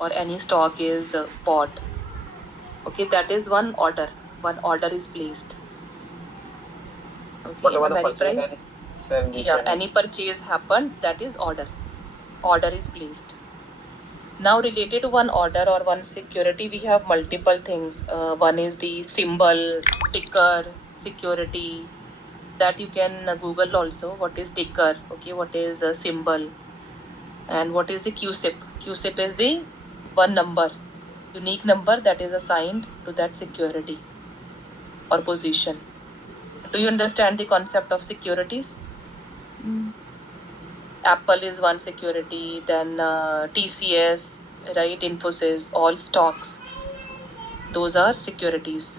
or any stock is bought. Okay, that is one order. One order is placed. Okay, in Whatever the the Mary purchase price. and sell, we Yeah, can. any purchase happened, that is order. Order is placed. Now related to one order or one security, we have multiple things. One is the symbol, ticker, security, that you can Google also. What is ticker? Okay, what is a symbol? And what is the QSIP? QSIP is the one number, unique number that is assigned to that security or position. Do you understand the concept of securities? Apple is one security, then TCS, right? Infosys, all stocks. Those are securities.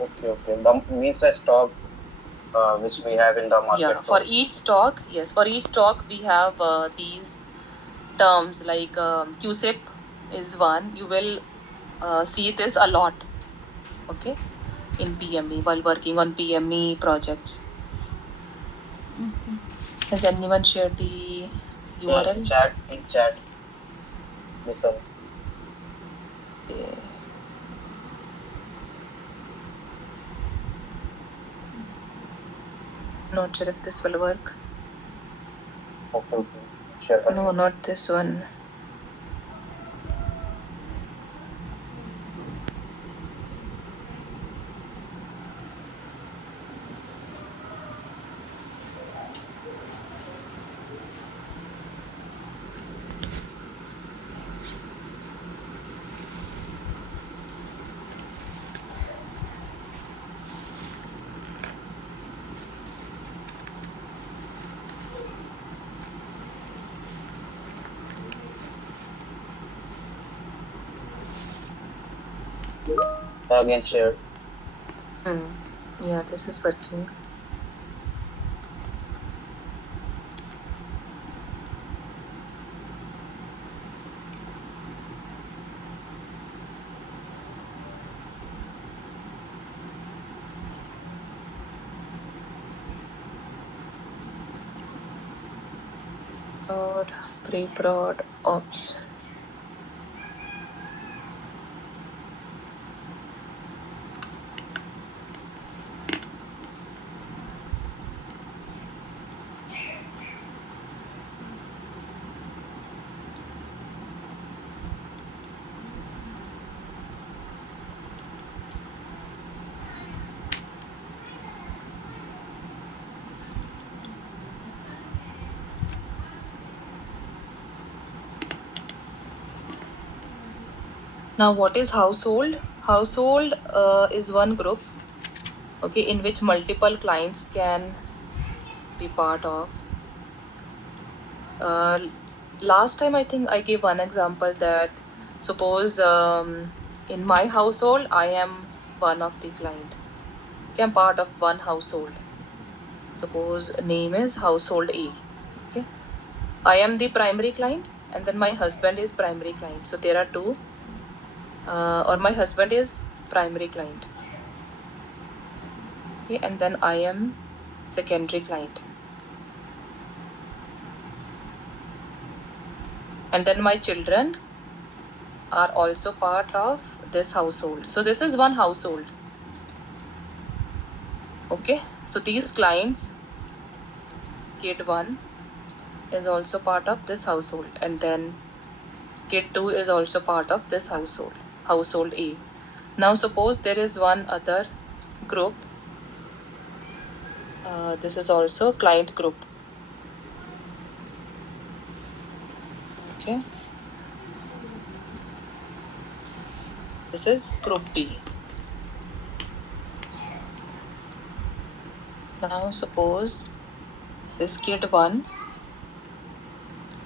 Okay. The means a stock which we have in the market. Yeah, for each stock, yes, for each stock we have these terms like QSIP is one. You will see this a lot, okay, in PME while working on PME projects. Has anyone shared the URL? In chat. Listen. Okay. Not sure if this will work. Okay. Share. No, not this one. Again share. Yeah, this is working. Prod, pre-prod, ops. Now, what is household? Household is one group, okay, in which multiple clients can be part of. Last time, I think I gave one example that suppose in my household, I am one of the client. Okay, I'm part of one household. Suppose name is household A. Okay, I am the primary client, and then my husband is primary client. So there are two, or my husband is primary client. Okay, and then I am secondary client. And then my children are also part of this household. So this is one household. Okay, so these clients, kid 1 is also part of this household, and then kid 2 is also part of this household, household A. Now suppose there is one other group. This is also client group. Okay, this is group B. Now suppose this kid 1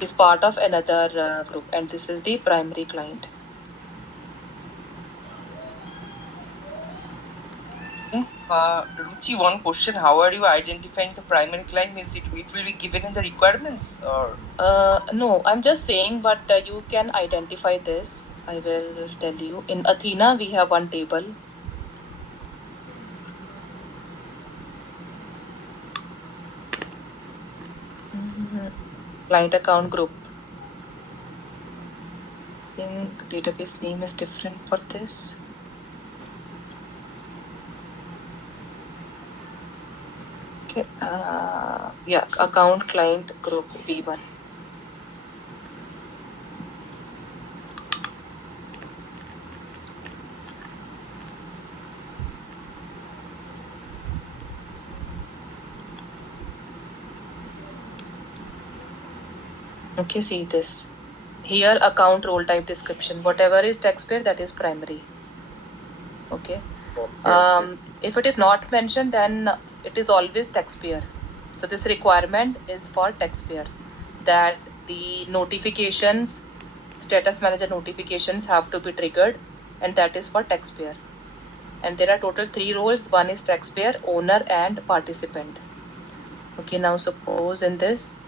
is part of another group, and this is the primary client. Okay. Ruchi, one question: how are you identifying the primary client? Means it will be given in the requirements, or? No, I'm just saying, but you can identify this. I will tell you. In Athena, we have one table. Client account group. think database name is different for this. Okay, yeah, account client group V1. Okay, see this. Here account role type description. Whatever is taxpayer, that is primary. Okay. If it is not mentioned, then it is always taxpayer. So this requirement is for taxpayer, that the notifications, status manager notifications have to be triggered, and that is for taxpayer. And there are total 3 roles. One is taxpayer, owner, and participant. Okay, now suppose in this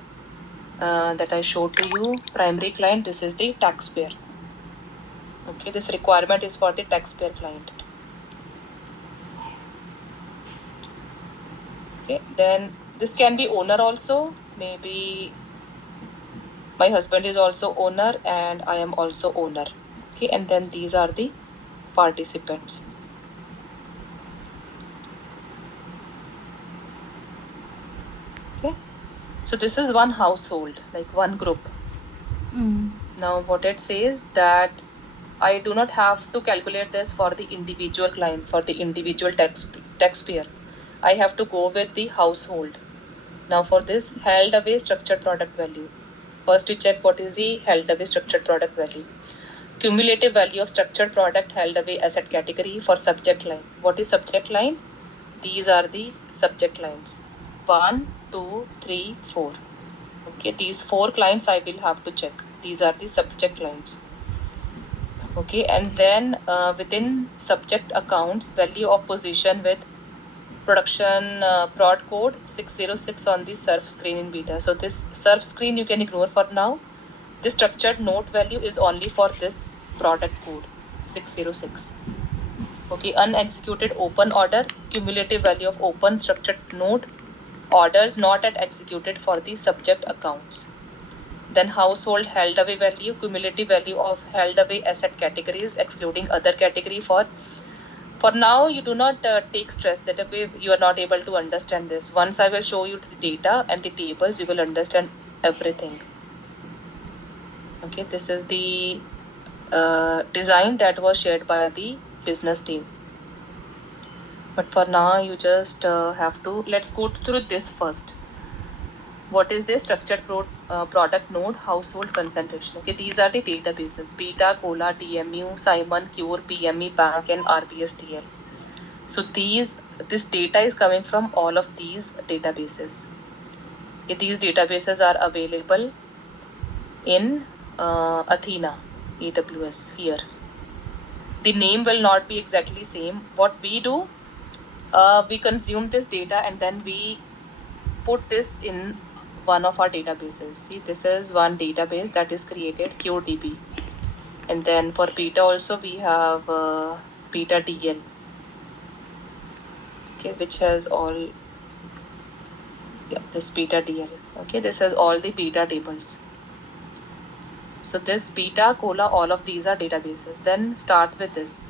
that I showed to you, primary client, this is the taxpayer. Okay, this requirement is for the taxpayer client. Okay, then this can be owner also. Maybe my husband is also owner and I am also owner. Okay, and then these are the participants. Okay, so this is one household, like one group. Now what it says that I do not have to calculate this for the individual client, for the individual taxpayer. I have to go with the household. Now for this, held away structured product value. First we check what is the held away structured product value. Cumulative value of structured product held away asset category for subject line. What is subject line? These are the subject lines. 1, 2, 3, 4. Okay, these 4 clients I will have to check. These are the subject lines. Okay, and then within subject accounts, value of position with production prod code 606 on the surf screen in beta. So this surf screen you can ignore for now. This structured note value is only for this product code 606. Okay, unexecuted open order, cumulative value of open structured note orders not yet executed for the subject accounts. Then household held away value, cumulative value of held away asset categories excluding other category. For now you do not take stress that okay, you are not able to understand this. Once I will show you the data and the tables, you will understand everything. Okay, this is the design that was shared by the business team. But for now you just have to, let's go through this first. What is the structured product node household concentration? Okay, these are the databases: Beta, Cola, TMU, Simon, Cure, PME, Bank, and RBSTL. So this data is coming from all of these databases. Okay, these databases are available in Athena, AWS here. The name will not be exactly same. What we do, we consume this data and then we put this in one of our databases. See, this is one database that is created, QDB. And then for Beta also we have Beta DL. Okay, which has all, yeah, this Beta DL. Okay, this has all the Beta tables. So this Beta, Cola, all of these are databases. Then start with this.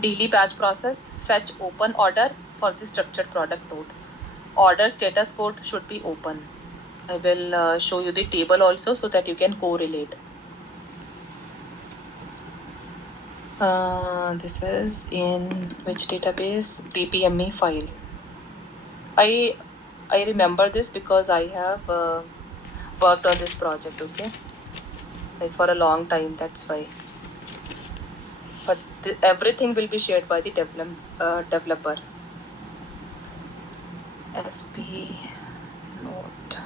Daily batch process, fetch open order for the structured product node. Order status code should be open. I will show you the table also so that you can correlate. This is in which database? BPME file. I remember this because I have worked on this project, okay? Like for a long time, that's why. But everything will be shared by the developer. SP note.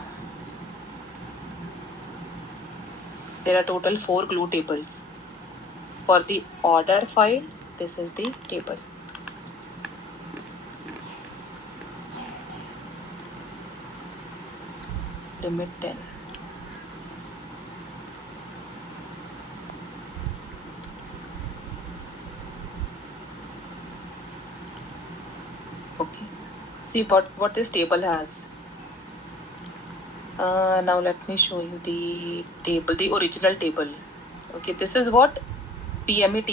There are total 4 glue tables. For the order file, this is the table. Limit 10. Okay. See what this table has. Now let me show you the table, the original table. Okay, this is what PME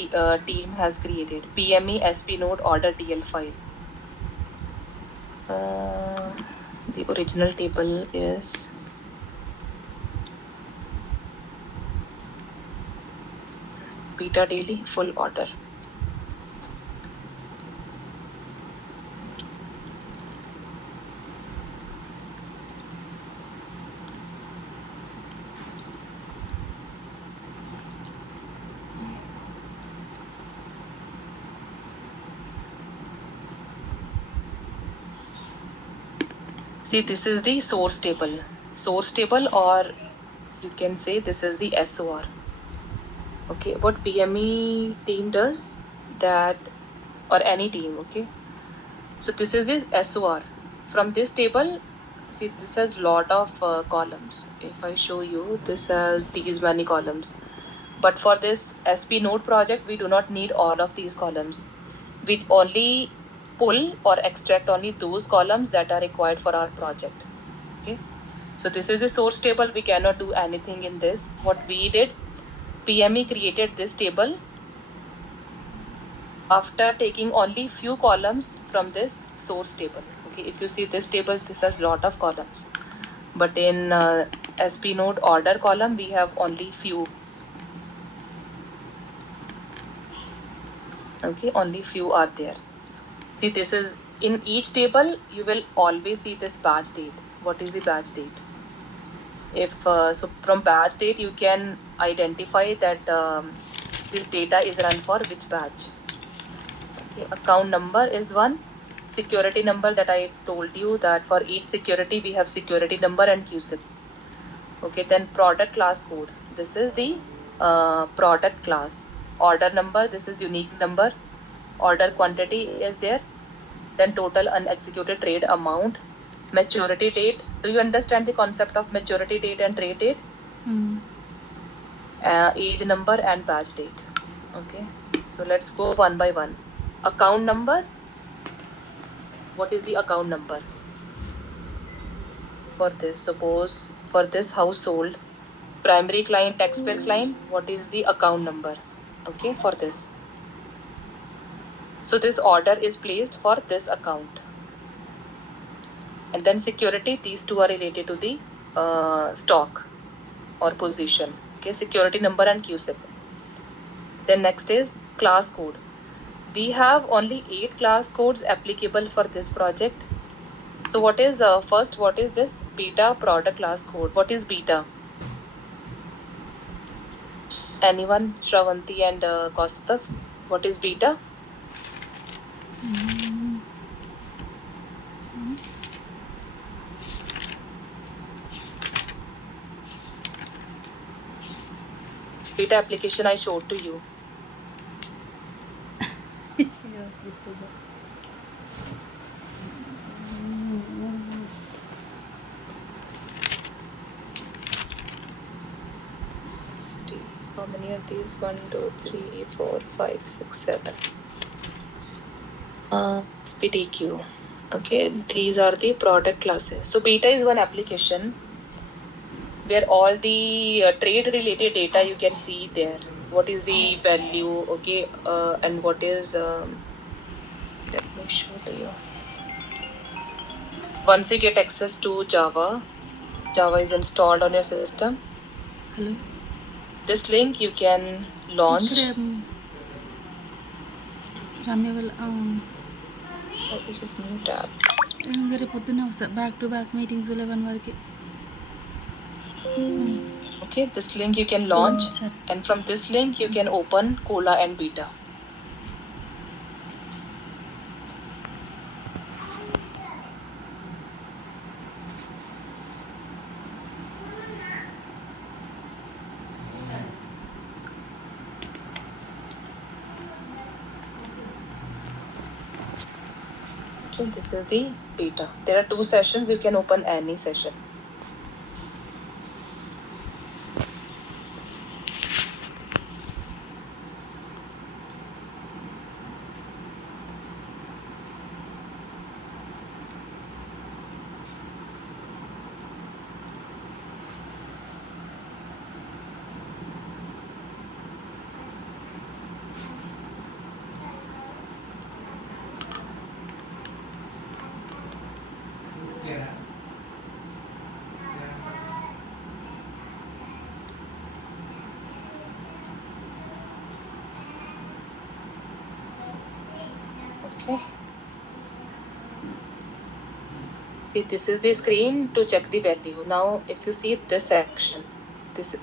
team has created. PME SP node order DL file. The original table is beta daily full order. See, this is the source table. Source table, or you can say this is the SOR. Okay, what PME team does that, or any team, okay. So this is his SOR. From this table, see, this has lot of columns. If I show you, this has these many columns. But for this SP node project, we do not need all of these columns. We only pull or extract only those columns that are required for our project. Okay. So this is a source table. We cannot do anything in this. What we did, PME created this table after taking only few columns from this source table. Okay, if you see this table, this has lot of columns, but in SP node order column, we have only few. Okay, only few are there. See, this is in each table, you will always see this batch date. What is the batch date? If so, from batch date, you can identify that this data is run for which batch. Okay, account number is one. Security number, that I told you that for each security we have security number and QSIP. Okay, then product class code. This is the product class. Order number, this is unique number. Order quantity is there. Then total unexecuted trade amount. Maturity date. Do you understand the concept of maturity date and trade date? Age number and batch date. Okay, so let's go one by one. Account number. What is the account number? For this, suppose for this household, primary client, taxpayer client, what is the account number? Okay, for this. So this order is placed for this account. And then security, these two are related to the stock or position. Okay, security number and QSIP. Then next is class code. We have only 8 class codes applicable for this project. So what is first, what is this beta product class code? What is beta? Anyone? Shravanti and Kaustav, what is beta? Beta application I showed to you. How many are these? 1, 2, 3, 4, 5, 6, 7. SPTQ. Okay, these are the product classes. So beta is one application where all the trade related data you can see there. What is the value? Okay, and what is? Let me show to you. Once you get access to Java, Java is installed on your system. Hello. This link you can launch. This is new tab. Back to back meetings 11 వరకు. Okay, this link you can launch, and from this link you can open Cola and Beta. Okay, this is the data. There are 2 sessions. You can open any session. Okay. See, this is the screen to check the value. Now, if you see this section,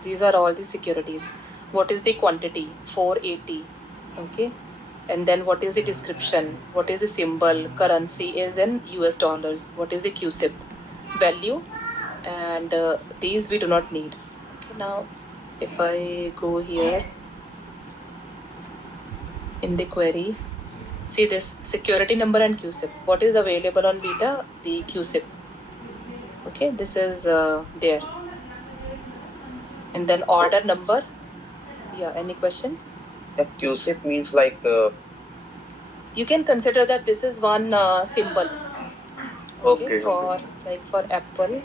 these are all the securities. What is the quantity? 480. Okay. And then what is the description? What is the symbol? Currency is in US dollars. What is the QSIP? Value. And these we do not need. Okay. Now, if I go here in the query, see this security number and QSIP. What is available on Beta? The QSIP. Okay, this is there. And then order number. Yeah, any question? Yeah, QSIP means like You can consider that this is one symbol. okay. For like for Apple,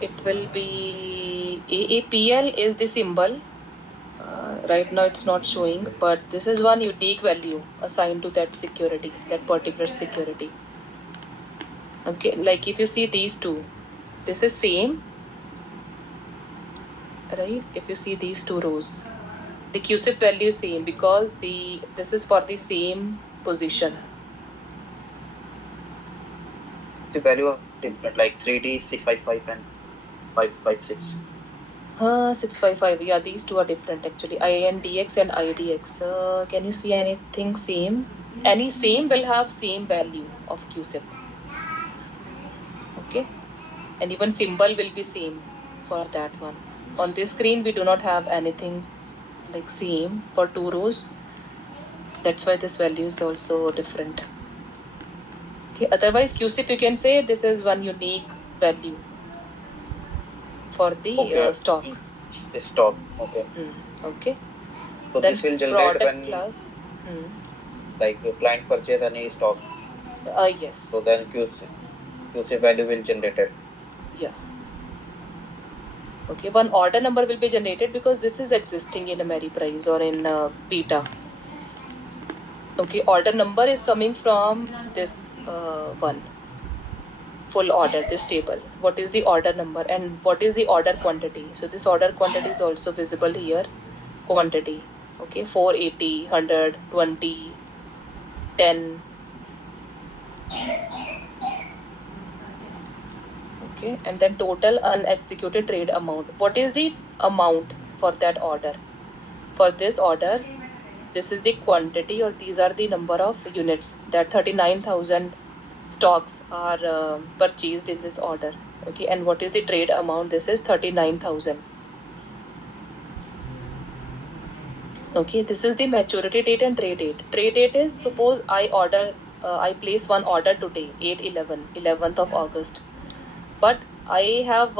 it will be AAPL is the symbol. Right now it's not showing, but this is one unique value assigned to that security, that particular security. Okay, like if you see these two, this is same, right? If you see these two rows, the QSIP value is same because this is for the same position. The value of different like 3D 655 and 556. 655. Yeah, these two are different actually. INDX and IDX. Can you see anything same? Any same will have same value of QSIP. Okay, and even symbol will be same for that one. On this screen, we do not have anything like same for two rows. That's why this value is also different. Okay, otherwise QSIP you can say this is one unique value for the stock. The stock. Okay. Okay. So Then this will generate when class. like the client purchase any stock. Yes. So then QC value will generate it. Yeah. Okay, one order number will be generated because this is existing in Ameriprise or in Beta. Okay, order number is coming from this one. Full order, this table. What is the order number and what is the order quantity? So this order quantity is also visible here. Quantity. Okay, 480, 100, 20, 10. Okay, and then total unexecuted trade amount. What is the amount for that order? For this order, this is the quantity or these are the number of units that 39,000 stocks are purchased in this order. Okay, and what is the trade amount? This is 39,000. Okay, this is the maturity date and trade date. Trade date is suppose I place one order today, 8/11, 11th of August. But I have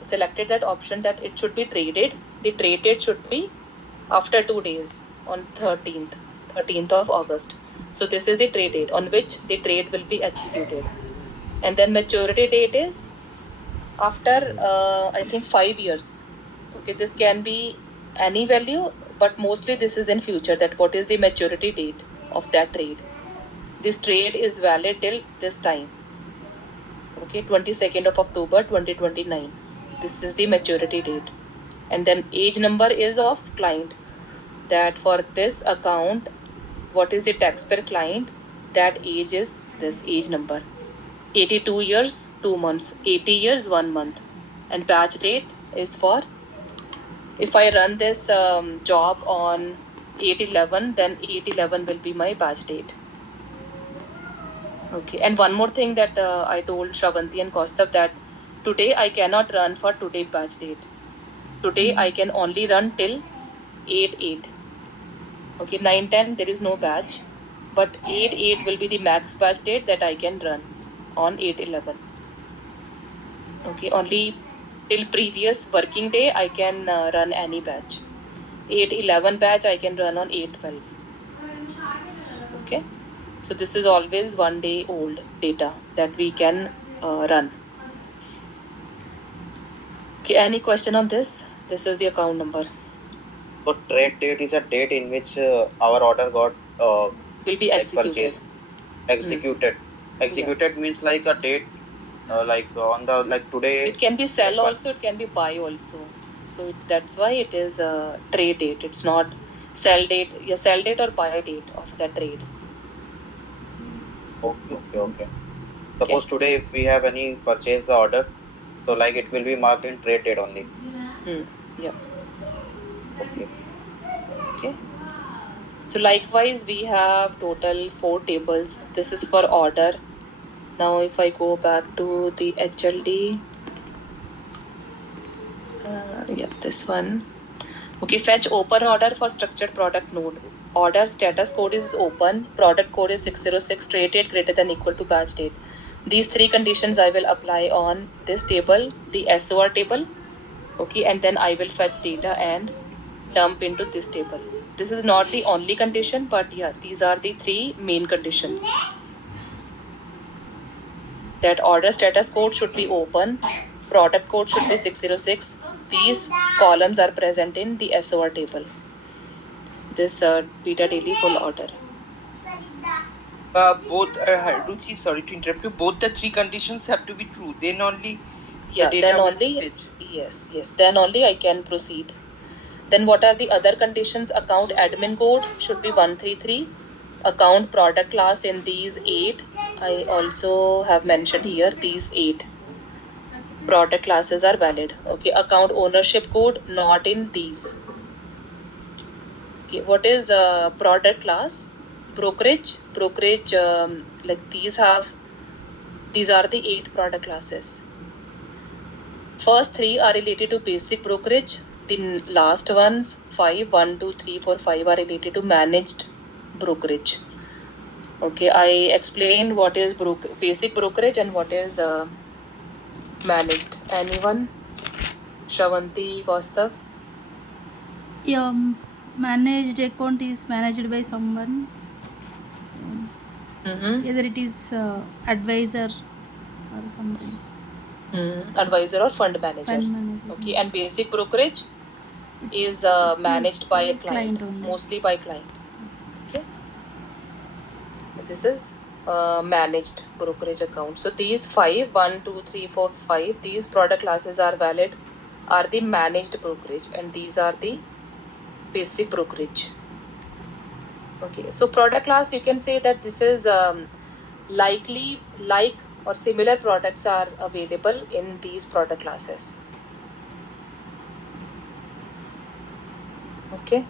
selected that option that it should be traded. The trade date should be after 2 days on 13th of August. So this is the trade date on which the trade will be executed. And then maturity date is after I think 5 years. Okay, this can be any value, but mostly this is in future that what is the maturity date of that trade. This trade is valid till this time. Okay, 22nd of October 2029. This is the maturity date. And then age number is of client. That for this account, what is the tax per client? That age is this age number. 82 years, 2 months. 80 years, 1 month. And batch date is for, if I run this job on 8/11, then 8/11 will be my batch date. Okay, and one more thing that I told Shravanti and Kaustav that today I cannot run for today batch date. Today I can only run till 8/8. Okay, 9/10 there is no batch, but 8/8 will be the max batch date that I can run on 8/11. Okay, only till previous working day I can run any batch. 8/11 batch I can run on 8/12. Okay. So this is always 1 day old data that we can run. Okay, any question on this? This is the account number. So trade date is a date in which our order got will be executed. Purchased. Executed. Executed means like a date like on the like today. It can be sell also, it can be buy also. So that's why it is a trade date. It's not sell date or buy date of that trade. Okay. Suppose today if we have any purchase order, so like it will be marked in trade date only. Yeah. Okay. So likewise, we have total 4 tables. This is for order. Now if I go back to the HLD, this one. Okay, fetch open order for structured product node. Order status code is open, product code is 606, trade date greater than equal to batch date. These 3 conditions I will apply on this table, the SOR table. Okay, and then I will fetch data and dump into this table. This is not the only condition, but yeah, these are the 3 main conditions. That order status code should be open, product code should be 606. These columns are present in the SOR table. This beta daily full order. Ruchi, sorry to interrupt you. Both the 3 conditions have to be true. Then only Yeah, the data then will only fetch. yes, then only I can proceed. Then what are the other conditions? Account admin code should be 133. Account product class in these 8. I also have mentioned here these 8 product classes are valid. Okay, account ownership code not in these. Okay, what is product class? Brokerage, like these are the 8 product classes. First 3 are related to basic brokerage. The last ones 5, 1, 2, 3, 4, 5 are related to managed brokerage. Okay, I explained what is basic brokerage and what is managed. Anyone? Shravanti, Kaustav? Yeah, managed account is managed by someone. Either it is advisor or something. Advisor or fund manager. Fund manager. Okay, and basic brokerage is managed by a client, only. mostly by client. Okay, this is managed brokerage account. So these 5, 1, 2, 3, 4, 5, these product classes are valid, are the managed brokerage, and these are the basic brokerage. Okay, so product class, you can say that this is likely like or similar products are available in these product classes. Okay,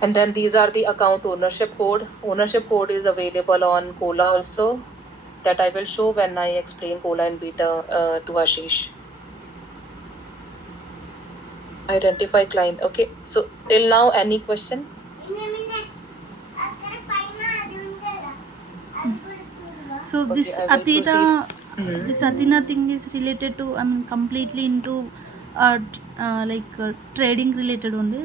and then these are the account ownership code. Ownership code is available on Cola also, that I will show when I explain Cola and Beta to Ashish. Identify client. Okay, so till now any question? So Okay, this I will Athena, proceed. this Athena thing is related to, I mean, completely into trading related only.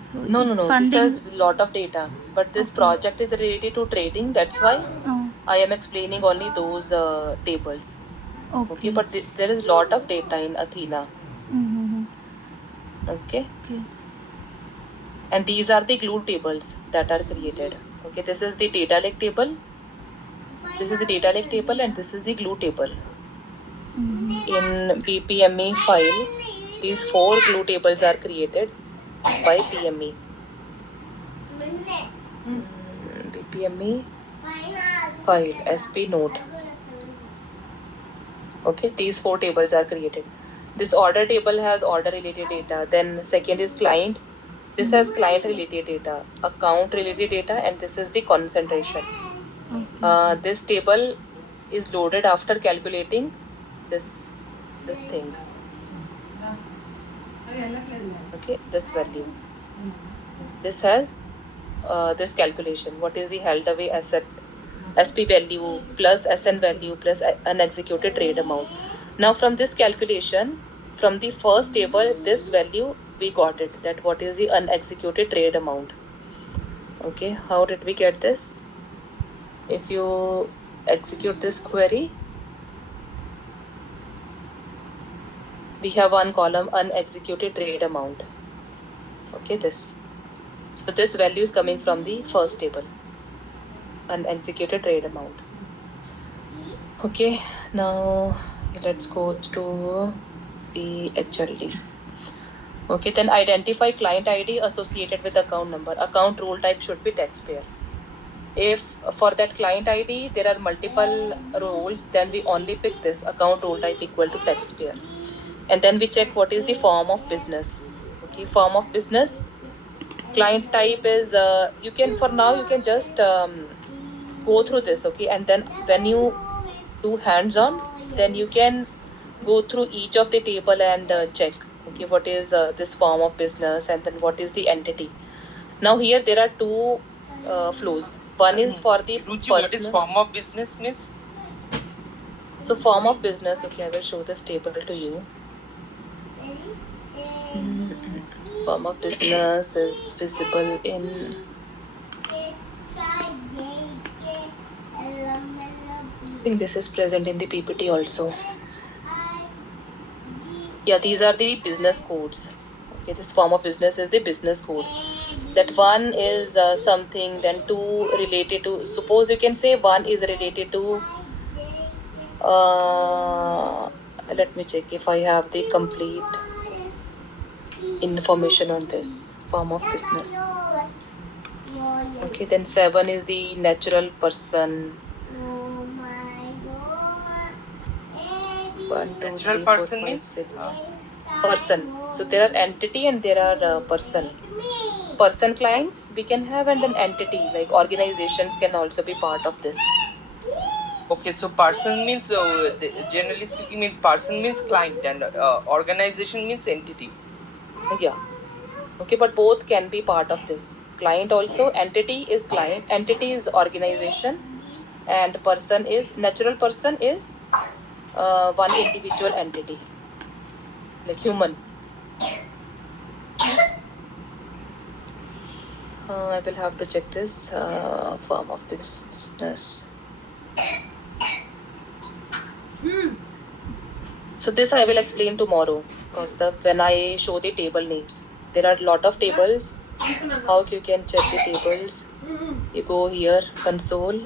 So No. it's This funding. has lot of data, but this Okay. project is related to trading. That's why Oh, I am explaining only those tables. okay. But there is lot of data in Athena. Mm-hmm. Okay, Okay. and these are the glue tables that are created. Okay, this is the data lake table. This is the data lake table, and this is the glue table. In BPME file, these 4 glue tables are created by PME. BPME file, SP note. Okay, these 4 tables are created. This order table has order related data. Then second is client. This has client related data, account related data, and this is the concentration. This table is loaded after calculating this thing. Okay, this value. This has this calculation. What is the held away asset? SP value plus SN value plus unexecuted trade amount. Now from this calculation, from the first table, this value we got it, that what is the unexecuted trade amount. Okay, how did we get this? If you execute this query, we have one column unexecuted trade amount. Okay, this. So this value is coming from the first table, unexecuted trade amount. Okay, now let's go to the HLD. Okay, then identify client ID associated with account number. Account role type should be taxpayer. If for that client ID there are multiple roles, then we only pick this account role type equal to taxpayer. And then we check what is the form of business. Okay, form of business. Client type is, you can, for now, you can just go through this, okay? And then when you do hands-on, then you can go through each of the table and check, okay, what is this form of business and then what is the entity. Now here there are two flows. One is for the Ruchi, what is form of business means? So form of business, okay, I will show this table to you. Form of business is visible in I think this is present in the PPT also. Yeah, these are the business codes. Okay, this form of business is the business code. That one is something, then two related to, suppose you can say one is related to, let me check if I have the complete information on this form of business. Okay, then 7 is the natural person. 1, 2, Natural 3, 4, person 5, means 6. Person. So there are entity and there are person. Person clients we can have, and then entity like organizations can also be part of this. Okay, so person means generally speaking means person means client and organization means entity. Yeah. Okay, but both can be part of this. Client also, entity is client, entity is organization, and person is natural person is one individual entity, like human. I will have to check this form of business. So this I will explain tomorrow, because when I show the table names, there are a lot of tables. How you can check the tables? You go here, console,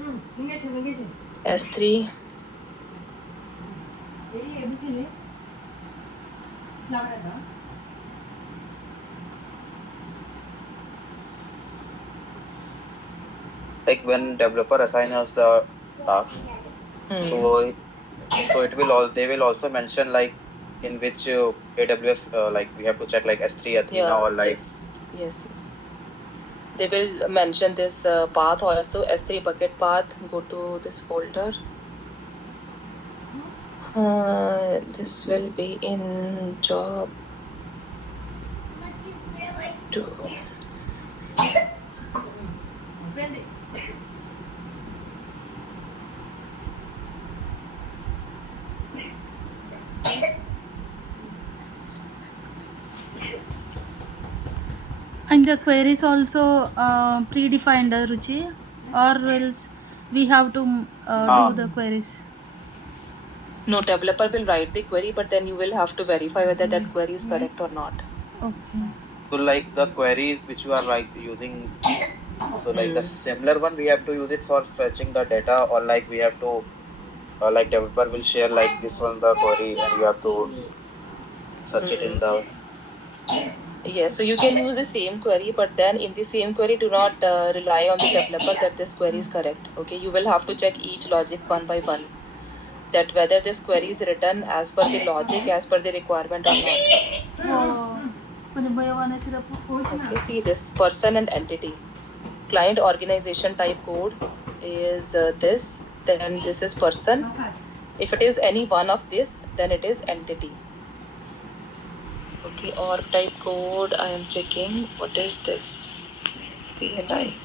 S3. Like when developer assign us the task, so it will they will also mention like in which AWS like we have to check like S3 Athena or like yes. They will mention this path also, S3 bucket path. Go to this folder. This will be in job 2. And the queries also predefined, Ruchi, or else we have to do the queries. No, developer will write the query, but then you will have to verify whether that query is correct or not. Okay. So like the queries which you are like using, so like the similar one we have to use it for fetching the data, or like we have to like developer will share like this one the query and you have to search it in the. Yes, so you can use the same query, but then in the same query, do not rely on the developer that this query is correct. Okay, you will have to check each logic one by one, that whether this query is written as per the logic, as per the requirement or not. Okay, see this person and entity. Client organization type code is this, then this is person. If it is any one of this, then it is entity. Okay, org type code, I am checking. What is this? CLI.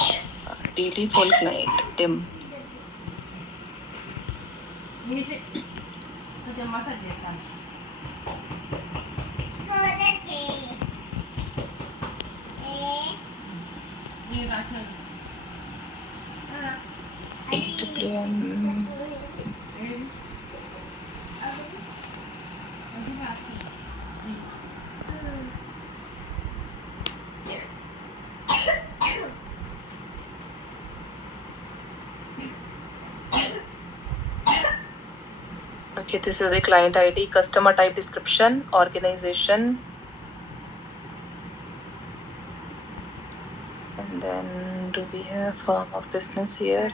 DD full client, DIM. AWM. Okay, this is a client ID, customer type description, organization. And then do we have form of business here?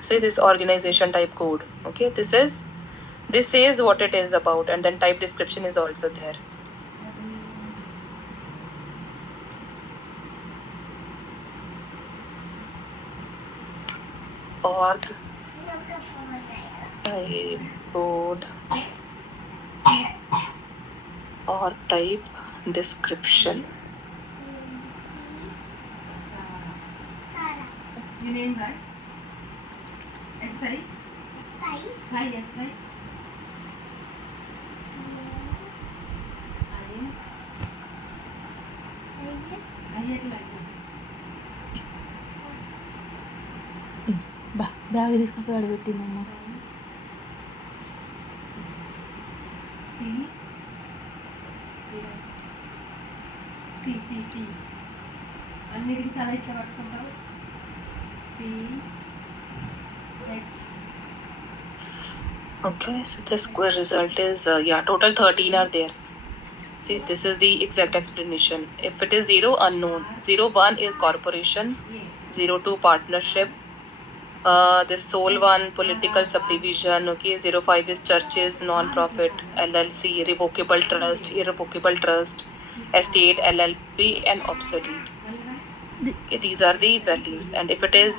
See this organization type code. Okay, this says what it is about, and then type description is also there. Org type code or type description. You name right? SI? Hi, yes, right? Bag తీసుకుపోయి అడగట్టిందమ్మా అన్నిటికీ తల ఇట్లా పట్టుకుంటావు Okay, so this result is total 13 are there. See, this is the exact explanation. If it is 0, unknown. 01 is corporation. 02 partnership. This sole one political subdivision. Okay, 05 is churches, non-profit, LLC, revocable trust, irrevocable trust, estate, LLP, and obsolete. Okay, these are the values. And if it is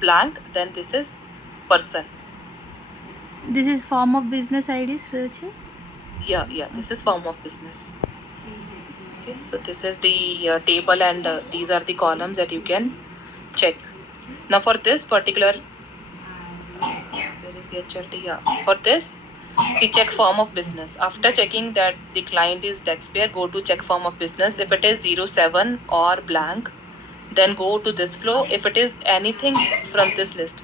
blank, then this is person. This is form of business IDs, Ruchi? Yeah, this is form of business. Okay, so this is the table, and these are the columns that you can check. Now for this particular, where is the HRT? Yeah, for this, see, check form of business. After checking that the client is taxpayer, go to check form of business. If it is 07 or blank, then go to this flow. If it is anything from this list,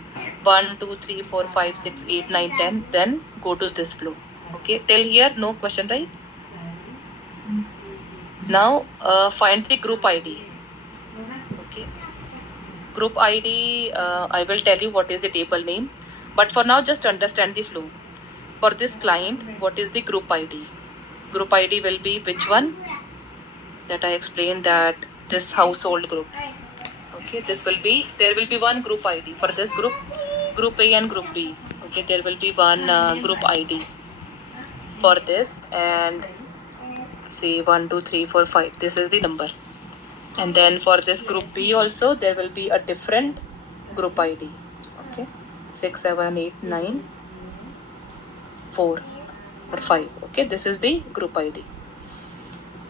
1, 2, 3, 4, 5, 6, 8, 9, 10, then go to this flow. Okay, till here, no question, right? Now find the group ID. Okay, group ID, I will tell you what is the table name, but for now just understand the flow. For this client, what is the group ID? Group ID will be which one? That I explained, that this household group. Okay, there will be one group ID for this group A and group B. Okay, there will be one group ID for this, and say 1, 2, 3, 4, 5. This is the number. And then for this group B also, there will be a different group ID. Okay, 6, 7, 8, 9, 4 or 5. Okay, this is the group ID.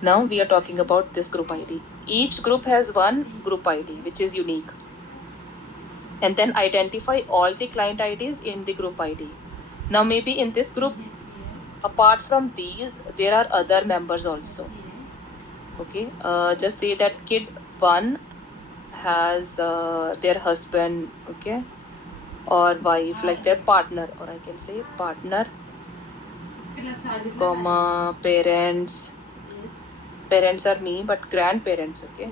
Now we are talking about this group ID. Each group has one group ID which is unique. And then identify all the client IDs in the group ID. Now maybe in this group, apart from these, there are other members also. Okay, just say that kid 1 has their husband, okay, or wife, like their partner, or I can say partner, comma, parents. Parents are me, but grandparents, okay,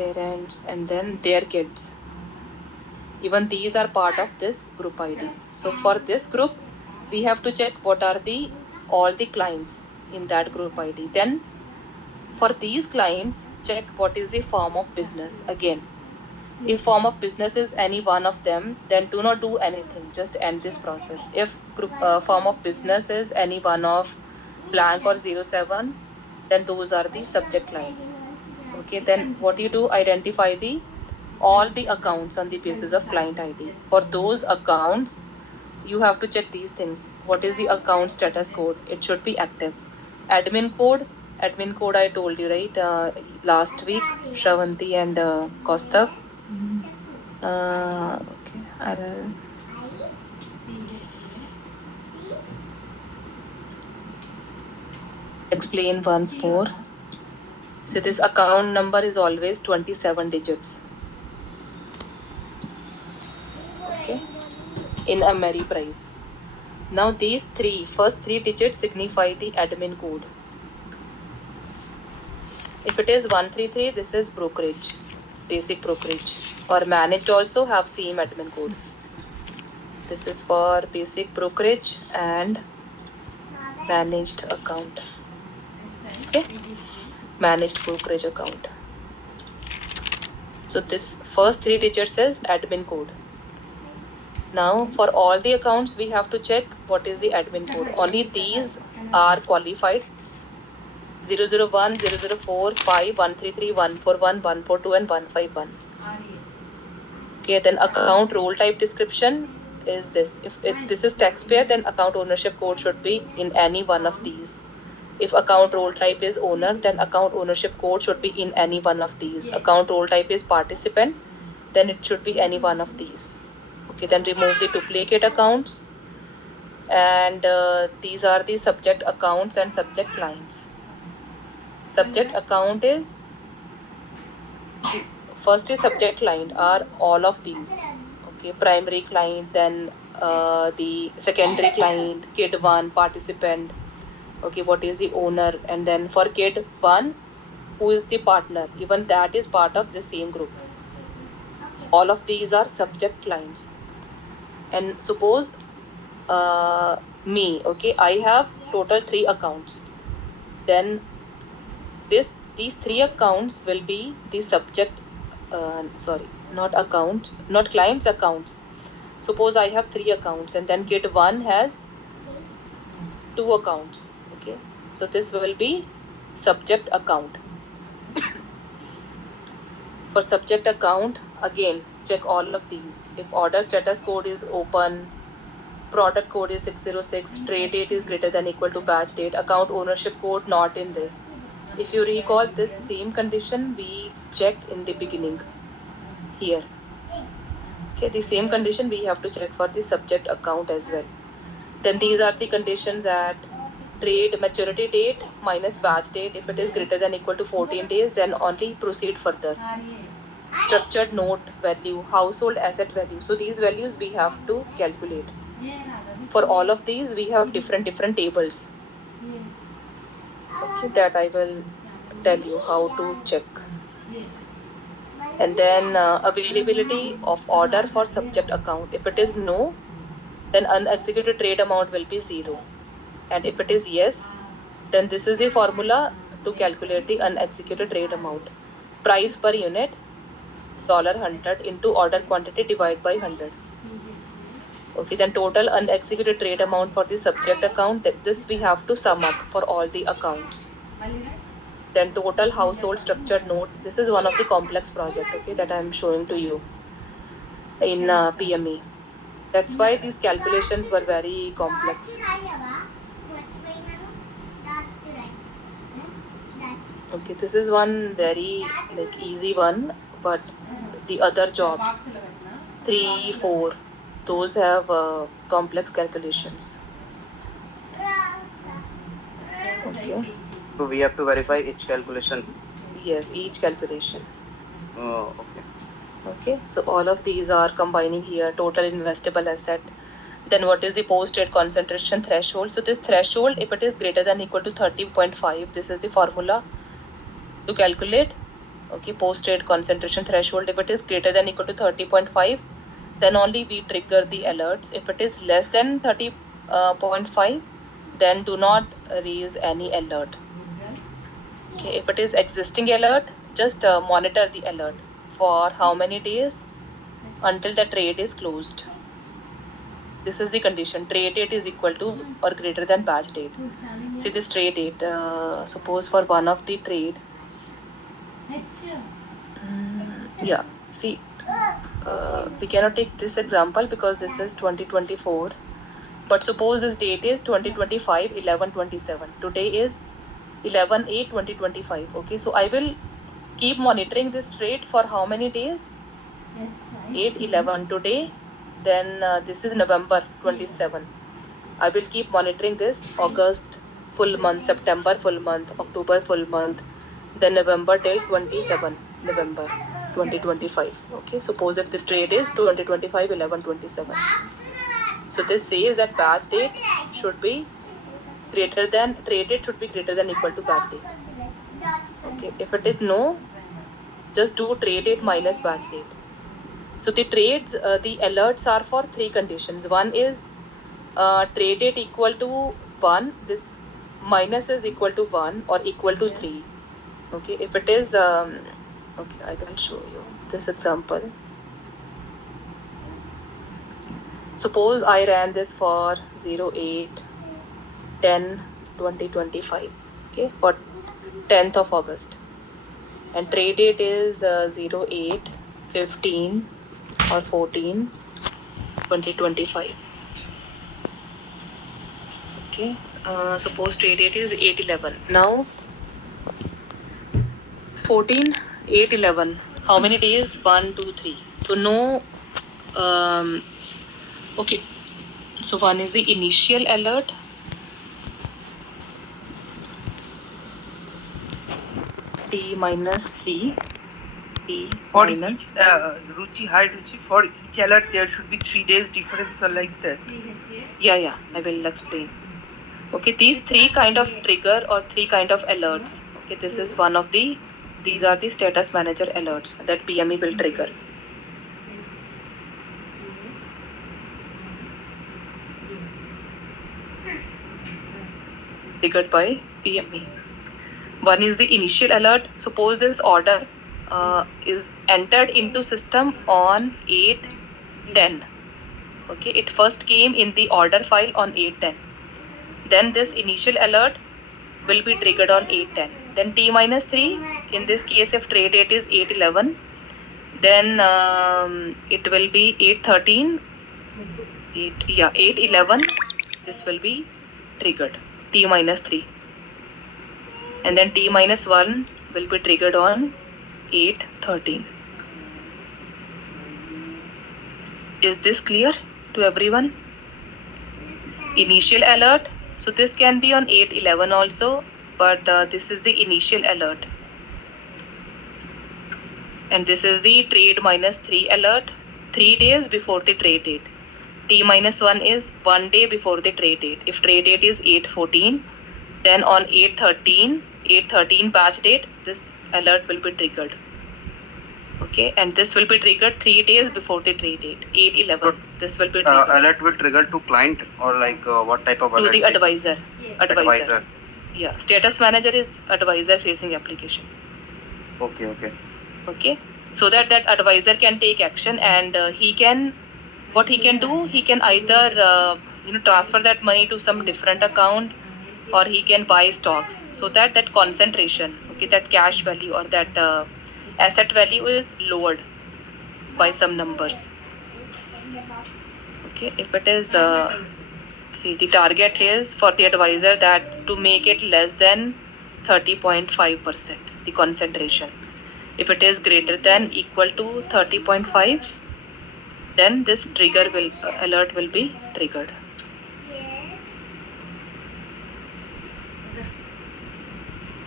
parents, and then their kids. Even these are part of this group ID. So for this group, we have to check what are all the clients in that group ID. Then for these clients, check what is the form of business. Again, if form of business is any one of them, then do not do anything, just end this process. If group form of business is any one of blank or 07, then those are the subject lines. Okay, then what you do, identify all the accounts on the basis of client ID. For those accounts, you have to check these things. What is the account status code? It should be active. Admin code I told you, right, last week, Shravanti and Kaustav. Okay, I'll explain once more. So this account number is always 27 digits. Okay, in Ameriprise. Now these first three digits signify the admin code. If it is 133, this is brokerage, basic brokerage, or managed also have same admin code. This is for basic brokerage and managed account. Okay, managed brokerage account. So this first 3 digits is admin code. Now for all the accounts we have to check what is the admin code. Only these are qualified. 001, 004, 5, 133, 141, 142 and 151. Okay, then account role type description is this. If this is taxpayer, then account ownership code should be in any one of these. If account role type is owner, then account ownership code should be in any one of these. Account role type is participant, then it should be any one of these. Okay, then remove the duplicate accounts. And these are the subject accounts and subject clients. Subject account is, first is subject client are all of these. Okay, primary client, then the secondary client, kid 1, participant. Okay, what is the owner? And then for kid 1, who is the partner? Even that is part of the same group. All of these are subject clients. And suppose me, okay, I have total 3 accounts. Then these 3 accounts will be the subject, not clients, accounts. Suppose I have 3 accounts and then kid 1 has 2 accounts. Okay, so this will be subject account. For subject account, again check all of these. If order status code is open, product code is 606, trade date is greater than equal to batch date, account ownership code not in this. If you recall, this same condition we checked in the beginning here. Okay, the same condition we have to check for the subject account as well. Then these are the conditions at trade maturity date minus batch date. If it is greater than equal to 14 days, then only proceed further. Structured note value, household asset value. So these values we have to calculate. For all of these, we have different tables. Okay, that I will tell you how to check. And then availability of order for subject account. If it is no, then unexecuted trade amount will be 0. And if it is yes, then this is the formula to calculate the unexecuted trade amount. Price per unit, $100 into order quantity divided by 100. Okay, then total unexecuted trade amount for the subject account, this we have to sum up for all the accounts. Then total household structured note, this is one of the complex project, okay, that I am showing to you in PME. That's why these calculations were very complex. Okay, this is one very easy one, but the other jobs, 3, 4, those have complex calculations. Okay. So we have to verify each calculation. Yes, each calculation. Oh, okay. Okay, so all of these are combining here, total investable asset. Then what is the post-trade concentration threshold? So this threshold, if it is greater than equal to 30.5, this is the formula to calculate. Okay, post-trade concentration threshold. If it is greater than equal to 30.5, then only we trigger the alerts. If it is less than 30.5, then do not raise any alert. Okay, if it is existing alert, just monitor the alert for how many days until the trade is closed. This is the condition. Trade date is equal to or greater than batch date. See this trade date. Suppose for one of the trade. Yeah. See, we cannot take this example because this is 2024. But suppose this date is 2025 11/27. Today is 11/8/2025. Okay, so I will keep monitoring this trade for how many days? 8/11 today. Then this is November 27. I will keep monitoring this. August full month, September full month, October full month, then November till 27 November 2025. Okay, suppose if this trade is 2025 11/27. So this says that batch date should be greater than, trade date should be greater than equal to batch date. Okay, if it is no, just do trade date minus batch date. So the trades, the alerts are for 3 conditions. One is trade date equal to 1. This minus is equal to 1 or equal to 3. Okay, if it is, okay, I will show you this example. Suppose I ran this for 08, 10, 2025, okay, for 10th of August. And trade date is 08, 15 or 14, 2025. Okay, suppose trade date is 8/11. Now 14, 8/11. How many days? 1, 2, 3. So no. Okay. So one is the initial alert. T minus 3. T For minus. each Ruchi, hi Ruchi. For each alert, there should be 3 days difference or like that. Yeah. I will explain. Okay, these 3 kind of trigger or 3 kind of alerts. Okay, this is one of the. These are the status manager alerts that PME will trigger. Triggered by PME. One is the initial alert. Suppose this order is entered into system on 8/10. Okay, it first came in the order file on 8/10. Then this initial alert will be triggered on 8/10. Then T minus 3, in this case, if trade date is 8/11, then it will be 8/13, 8/11. This will be triggered, T minus 3. And then T minus 1 will be triggered on 8/13. Is this clear to everyone? Initial alert. So this can be on 8/11 also, but this is the initial alert. And this is the trade minus 3 alert, 3 days before the trade date. T minus 1 is 1 day before the trade date. If trade date is 8/14, then on 8/13 batch date, this alert will be triggered. Okay, and this will be triggered 3 days before the trade date, 8/11. This will be triggered. Alert will trigger to client or like what type of alert? To the advisor. Advisor. Yeah, status manager is advisor facing application. Okay. So that advisor can take action, and what he can do, he can either transfer that money to some different account, or he can buy stocks, so that concentration, okay, that cash value or that asset value is lowered by some numbers. Okay, if it is see, the target is for the advisor that to make it less than 30.5%, the concentration. If it is greater than equal to 30.5, then this alert will be triggered.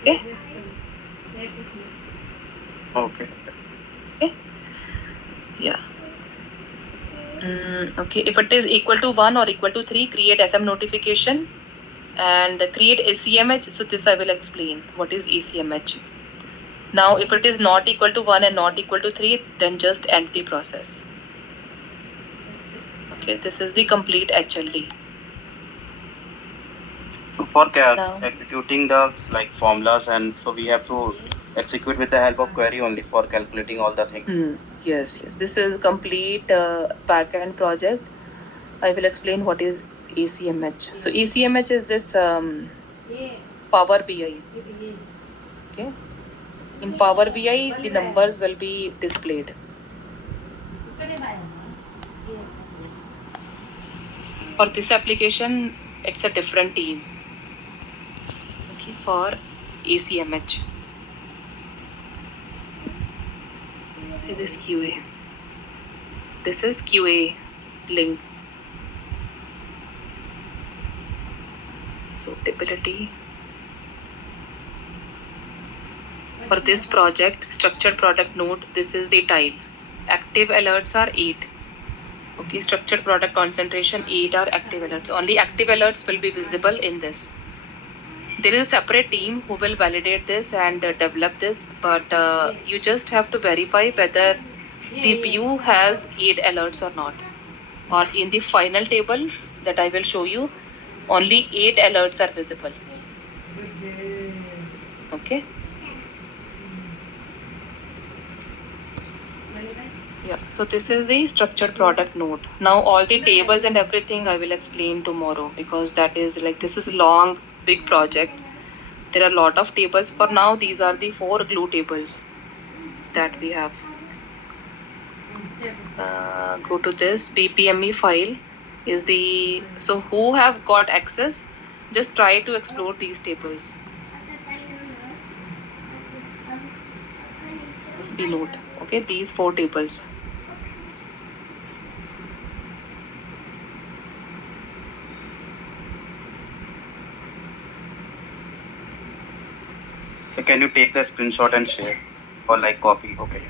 Okay. Yeah. Okay, if it is equal to 1 or equal to 3, create SM notification and create ACMH. So this I will explain what is ACMH. Now, if it is not equal to 1 and not equal to 3, then just end the process. Okay, this is the complete HLD. So for executing the formulas, and so we have to execute with the help of query only for calculating all the things. Yes. This is complete backend project. I will explain what is ACMH. So ACMH is this Power BI. Okay. In Power BI, the numbers will be displayed. For this application, it's a different team. Okay, for ACMH. See this QA. This is QA link. Suitability. For this project, structured product node, this is the tile. Active alerts are 8. Okay, structured product concentration 8 are active alerts. Only active alerts will be visible in this. There is a separate team who will validate this and develop this, but you just have to verify whether the view has 8 alerts or not. Or in the final table that I will show you, only 8 alerts are visible. Okay. Yeah, so this is the structured product note. Now all the tables and everything I will explain tomorrow, because that is like, this is long, big project. There are a lot of tables. For now, these are the 4 glue tables that we have. Go to this BPME file is the, so who have got access, just try to explore these tables. SB note. Okay, these 4 tables. So can you take the screenshot and share or like copy? Okay.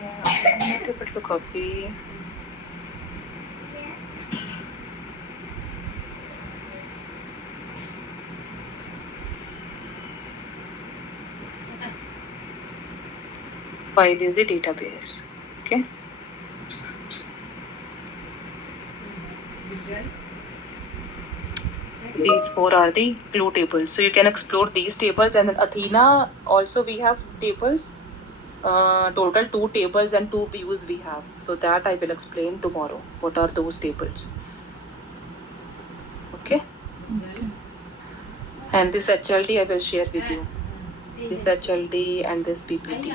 Yeah, I'm not able to copy. File is the database. Okay. These 4 are the glue tables. So you can explore these tables, and then Athena also we have tables. Total 2 tables and 2 views we have. So that I will explain tomorrow. What are those tables? Okay. And this HLD I will share with you. This HLD and this PPT.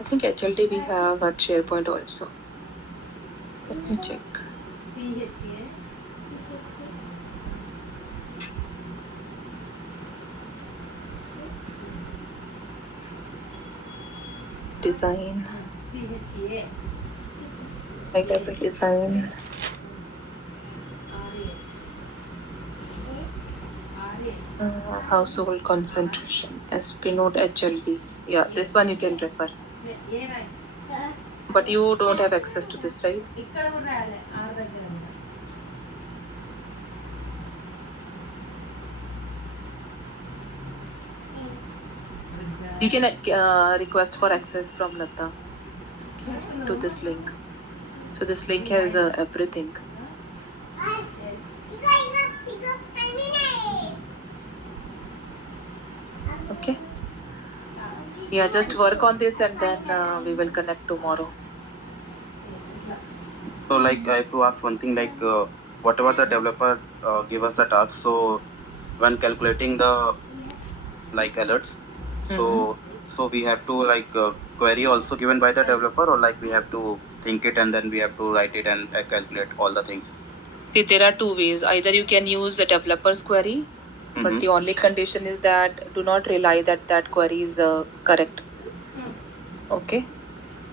I think HLD we have at SharePoint also. Let me check. Design. High level design. Household concentration. SP note HLD. Yeah, this one you can refer. But you don't have access to this, right? You can request for access from Lata to this link. So this link has everything. Okay. Yeah, just work on this and then we will connect tomorrow. So like I have to ask one thing, like whatever the developer give us the task, so when calculating the like alerts, so we have to like query also given by the developer, or like we have to think it and then we have to write it and calculate all the things. See, there are 2 ways. Either you can use the developer's query, but the only condition is that do not rely that that query is correct. Okay.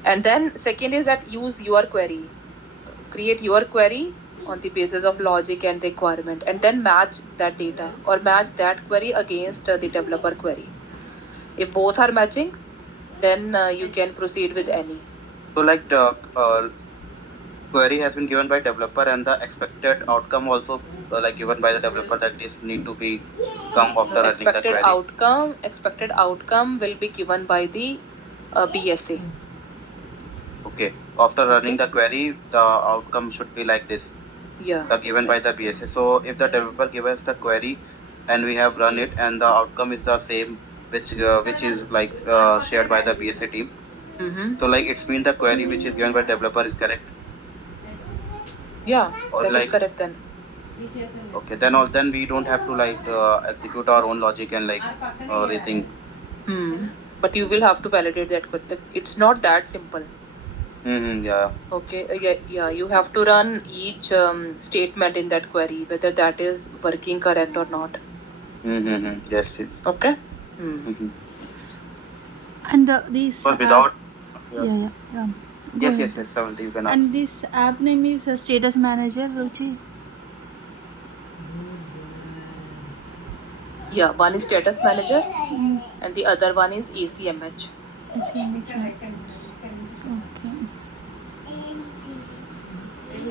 And then second is that use your query. Create your query on the basis of logic and requirement, and then match that data or match that query against the developer query. If both are matching, then you can proceed with any. So like the query has been given by developer and the expected outcome also like given by the developer, that this need to be come after running the query. Expected outcome will be given by the BSA. Okay. After running the query, the outcome should be like this. Yeah. Given by the BSA. So if the developer gives us the query and we have run it and the outcome is the same, which is like shared by the BSA team. So like it's mean the query which is given by developer is correct. Yeah, that is correct then. Okay, then we don't have to like execute our own logic and like rethink. But you will have to validate that. It's not that simple. Yeah. Okay. Yeah. You have to run each statement in that query, whether that is working correct or not. Yes. Okay. And this. But without. Yeah. Yes. Seventy. You can ask. And this app name is Status Manager, Ruchi. Yeah, one is Status Manager and the other one is ACMH. Okay.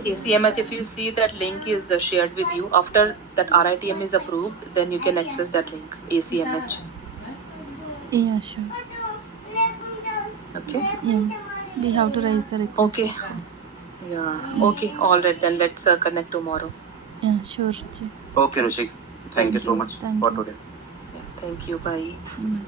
ACMH, if you see that link is shared with you, after that RITM is approved, then you can access that link, ACMH. Yeah, sure. Okay. Yeah, we have to raise the request. Okay. Yeah. Okay. All right. Then let's connect tomorrow. Yeah, sure, Ruchi. Okay, Ruchi. Thank you so much Thank for you. today. Yeah, thank you. Bye. Mm.